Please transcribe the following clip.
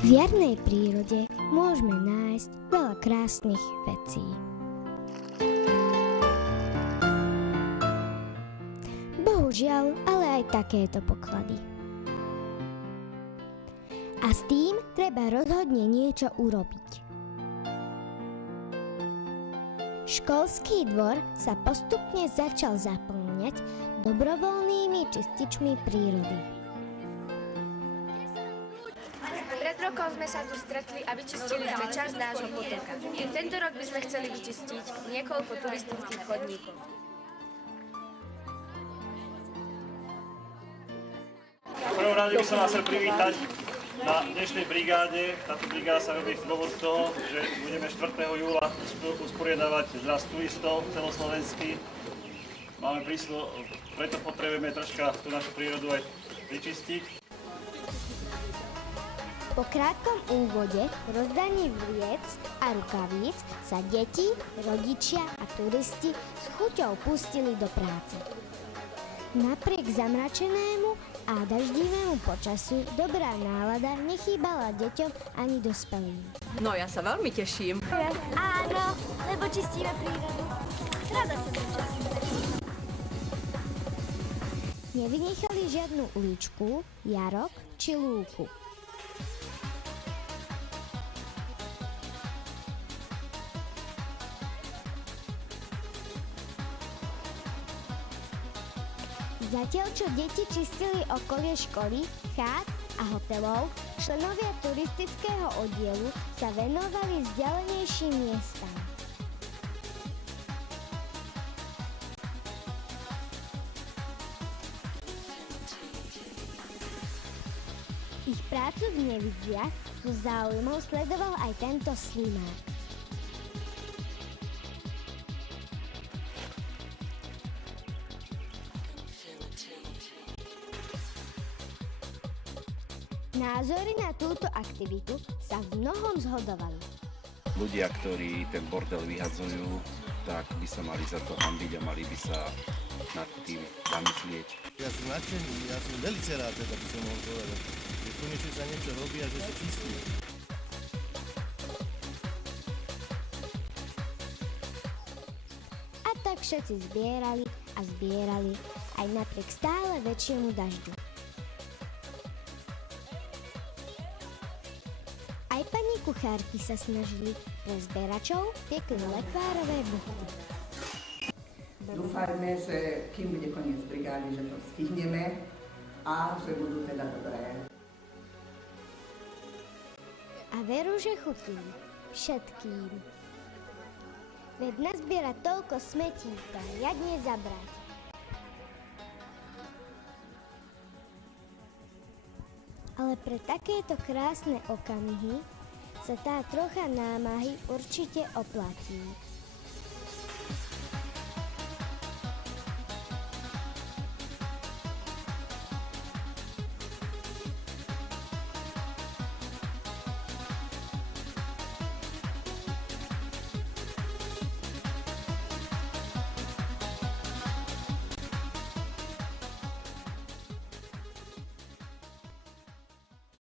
V jarnej prírode môžeme nájsť veľa krásnych vecí. Bohužiaľ, ale aj takéto poklady. A s tým treba rozhodne niečo urobiť. Školský dvor sa postupne začal zaplňať dobrovoľnými čističmi prírody. Pred rokom sme sa tu stretli a vyčistili sme časť nášho potoka. Tento rok by sme chceli vyčistiť niekoľko turistických chodníkov. V prvom rade by som vás chcel privítať na dnešnej brigáde. Táto brigáda sa robí z dôvodu toho, že budeme 4. júla usporiadavať zraz turistov celoslovenský. Máme príslo, preto potrebujeme troška tú našu prírodu aj vyčistiť. Po krátkom úvode, rozdaní vliec a rukavíc sa deti, rodičia a turisti s chuťou pustili do práce. Napriek zamračenému a daždivému počasiu dobrá nálada nechýbala deťom ani dospelým. No ja sa veľmi teším. Áno, lebo čistíme prírodu. Rada sa zúčastníme. Nevynechali žiadnu uličku, jarok či lúku. Zatiaľ, čo deti čistili okolie školy, chát a hotelov, členovia turistického oddielu sa venovali vzdialenejším miestam. Ich prácu v Nevidziach so záujmom sledoval aj tento slimák. Názory na túto aktivitu sa v mnohom zhodovali. Ľudia, ktorí ten bordel vyhadzujú, tak by sa mali za to hanbiť a mali by sa nad tým zamyslieť. Ja som nadšený, ja som veľmi rád, teda by som mohol povedať, že konečne sa niečo robí a že sa čistí. A tak všetci zbierali a zbierali aj napriek stále väčšiemu dažďu. Aj pani kuchárky sa snažili, pre zberačov piekli lekvárové buchty. Dúfajme, že kým bude koniec brigády, že to stihneme a že budú teda dobré. A veru, že chutí všetkým. Veď nazbierať toľko smetí, to riadne zabrať. Ale pre takéto krásne okamihy sa tá trocha námahy určite oplatí.